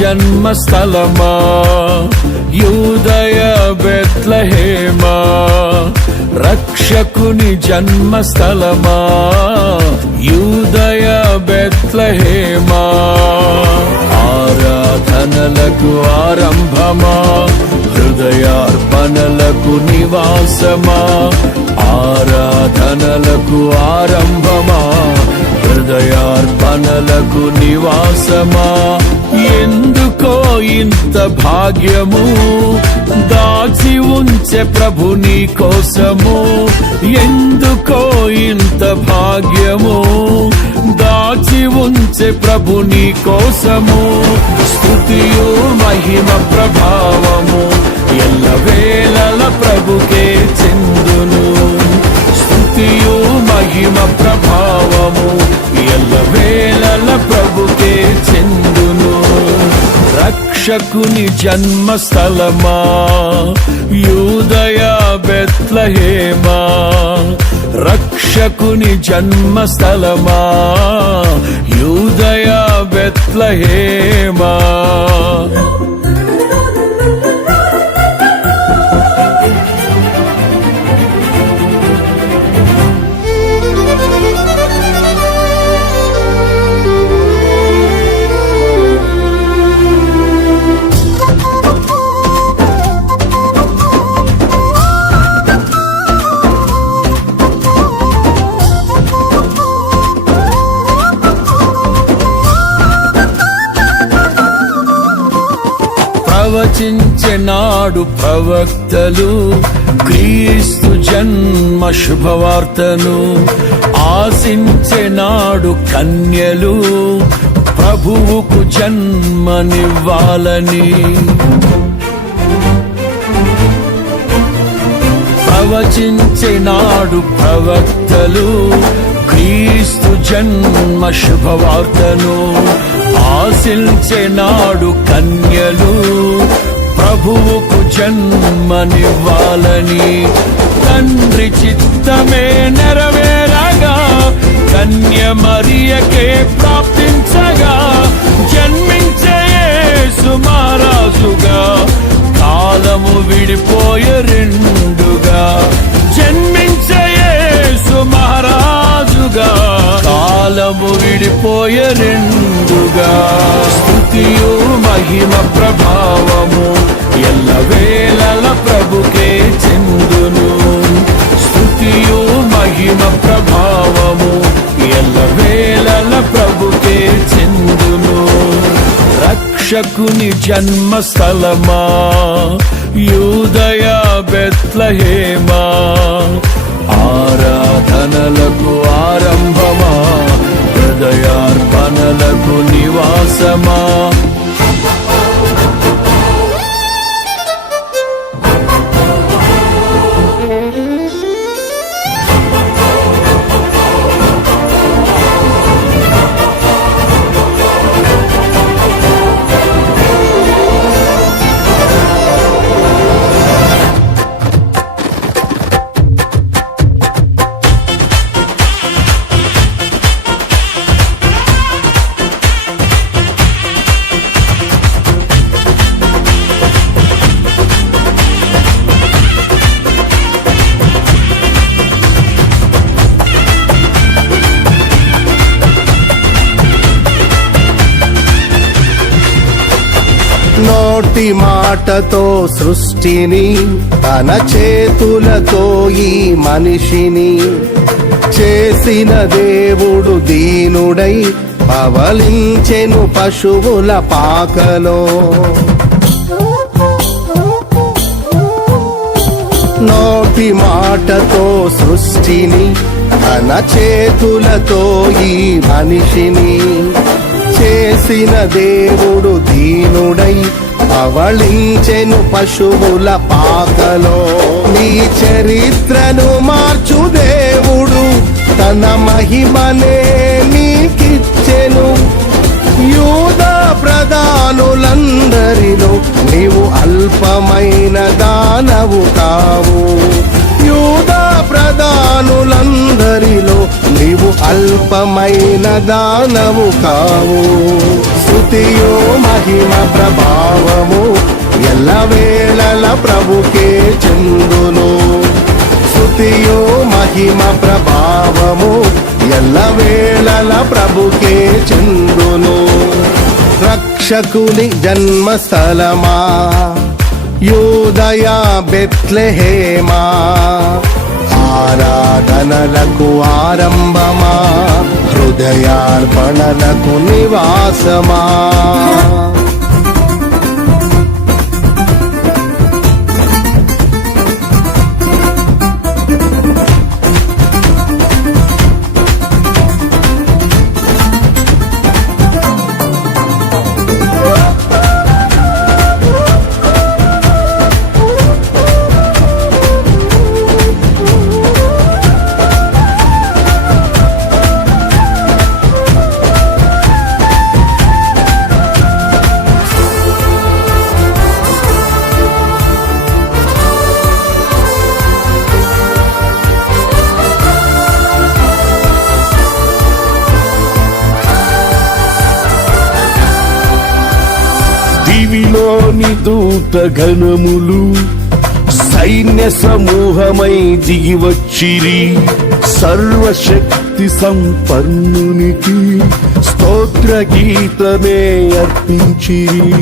జన్మస్థలమా యూదయ బెత్లెహేమా, రక్షకుని జన్మస్థలమా యూదయ బెత్లెహేమా. ఆరాధనలకు ఆరంభమా, హృదయార్పణలకు నివాసమా. ఆరాధనలకు ఆరంభమా, హృదయార్పణలకు నివాసమా. ఎందుకో ఇంత భాగ్యము దాచి ఉంచే ప్రభు నీ కోసము. ఎందుకో ఇంత భాగ్యము దాచి ఉంచే ప్రభు నీ కోసము. స్తుతియు మహిమ ప్రభావము ఎల్లవేళల ప్రభుకే చెందును. స్తుతియు మహిమ ప్రభావము ఎల్లవేళల ప్రభుకే చెందును. రక్షకుని జన్మస్థలమా యూదయ బెత్లెహేమా, రక్షకుని జన్మస్థలమా యూదయ బెత్లెహేమా. ప్రవచించెనాడు ప్రవక్తలు క్రీస్తు జన్మ శుభవార్తను. ఆశించెనాడు కన్యలు ప్రభువుకు జన్మనివ్వాలని. ప్రవచించెనాడు ప్రవక్తలు క్రీస్తు జన్మ శుభవార్తను. ఆశించెనాడు కన్యలు ప్రభువుకు జన్మనివ్వాలని. తండ్రి చిత్తమే నెరవేరగా కన్య మరియకే ప్రాప్తించగా జన్మించే యేసు మహారాజుగా కాలము విడిపోయే రెండుగా. జన్మించే యేసు మహారాజుగా కాలము విడిపోయే రెండుగా. స్తుతియు మహిమ ప్రభావము ఎల్లవేళల ప్రభుకే చెందును. స్తుతియు మహిమ ప్రభావము ఎల్లవేళల ప్రభుకే చెందును. రక్షకుని జన్మస్థలమా యూదయ బెత్లెహేమా, ఆరాధనలకు ఆరంభమా, హృదయార్పణలకు నివాసమా. నోటి మాటతో సృష్టిని తన చేతులతో ఈ మనిషిని చేసిన దేవుడు దీనుడై పవలించెను పశువుల పాకలో. నోటి మాటతో సృష్టిని తన చేతులతో ఈ మనిషిని చేసిన దేవుడు దీనుడై పవళించెను పశువుల పాకలో. నీ చరిత్రను మార్చు దేవుడు తన మహిమనే నీకిచ్చెను. యూదా ప్రధానులందరిలో నీవు అల్పమైన దానవు కావు. యూదా ప్రధానులందరిలో నీవు అల్పమైన దానవు కావు. స్తుతియు మహిమ ప్రభావము ఎల్లవేళల ప్రభుకే చెందును. స్తుతియు మహిమ ప్రభావము ఎల్లవేళల ప్రభుకే చెందును. రక్షకుని జన్మస్థలమా యూదయ బెత్లెహేమా, ఆరాధనలకు ఆరంభమా హృదయార్పణలకు నివాసమా. దివిలోని దూత గణములు సైన్య సమూహమై దిగివచ్చిరి, సర్వశక్తి సంపన్నునికి స్తోత్ర గీతమే అర్పించిరి.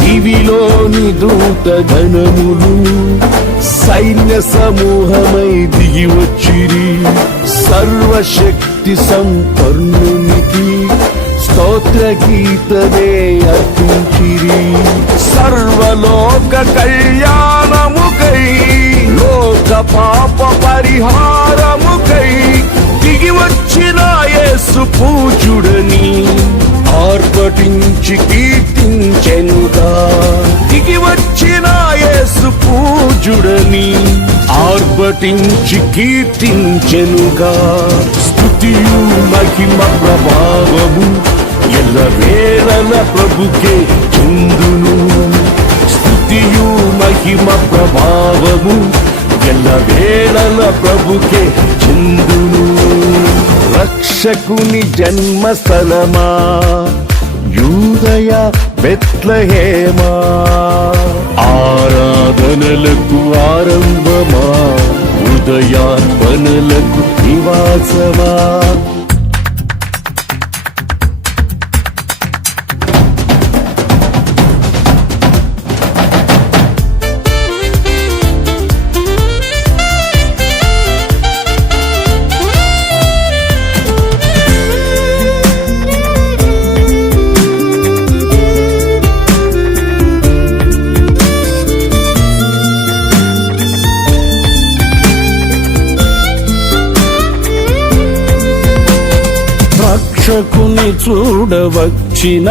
దివిలోని దూత గణములు సైన్య సమూహమై దిగివచ్చిరి, సర్వశక్తి సంపన్నునికి స్తోత్ర గీతమే అర్పించిరి. సర్వలోక కళ్యాణముకై లోక పాప పరిహారముకై దిగివచ్చిన యేసు పూజుడని ఆర్భటించి కీర్తించెనుగా. దిగివచ్చిన యేసు పూజుడని ఆర్భటించి కీర్తించెనుగా. స్తుతియు మహిమ ప్రభావము ఎల్లవేళల ప్రభుకే చెందును. స్తుతియు మహిమ ప్రభావము ఎల్లవేళల ప్రభుకే చెందును. రక్షకుని జన్మస్థలమా యూదయ బెత్లెహేమా, ఆరాధనలకు ఆరంభమా హృదయార్పణలకు నివాసమా. రక్షకుని చూడవచ్చిన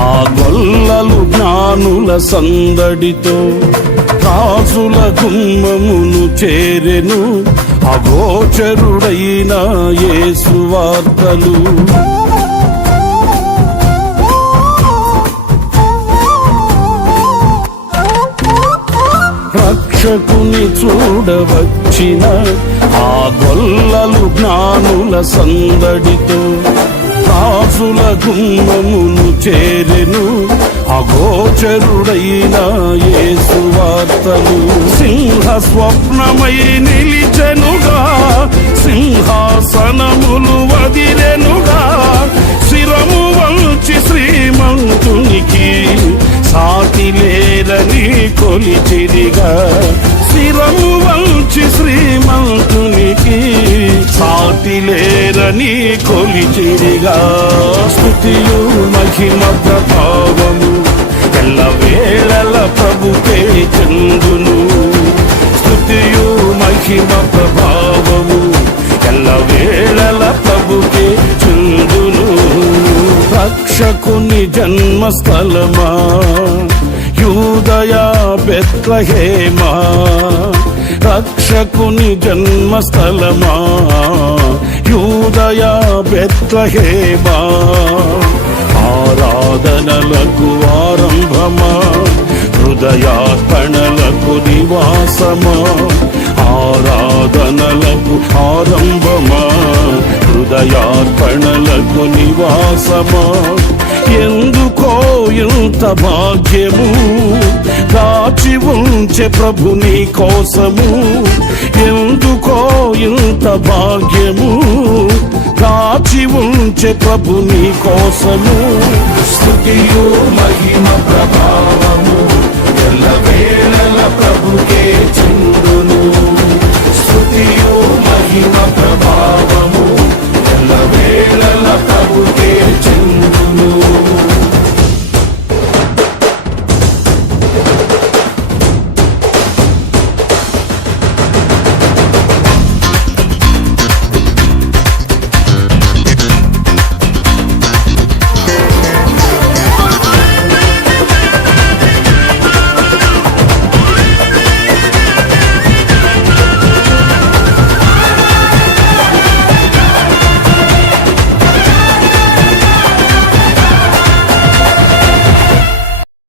ఆ గొల్లలు జ్ఞానుల సందడితో రాజుల గుమ్మమును చేరెను అగోచరుడైన యేసు వార్తలు. రక్షకుని చూడవచ్చిన ఆ గొల్లలు జ్ఞానుల సందడితో రాజుల గుమ్మమును చేరెను అగోచరుడైన యేసు వార్తలు. సింహ స్వప్నమై నిలిచెనుగా, సింహాసనములు వదిలెనుగా, శిరము వంచి శ్రీమంతునికి సాటి లేరని కొలిచిరిగా. శిరము వంచి శ్రీమంతునికి సాటి లేరని కొలిచిరిగా. స్తుతియు మహిమ ప్రభావము ఎల్లవేళల ప్రభుకే చెందును. స్తుతియు మహిమ ప్రభావము ఎల్లవేళల ప్రభుకే చెందును. రక్షకుని జన్మస్థలమా యూదయ బెత్లెహేమా, రక్షకుని జన్మస్థలమా యూదయ బెత్లెహేమా, ఆరాధనలకు ఆరంభమా హృదయార్పణలకు నివాసమా. ఆరాధనలకు ఆరంభమా హృదయ పరలోకమందు నివాసమా ఎందుకో ఇంత భాగ్యము దాచి ఉంచే ప్రభు నీ కోసము ఎందుకో ఇంత భాగ్యము దాచి ఉంచే ప్రభు నీ కోసము స్తుతియు మహిమ ప్రభావ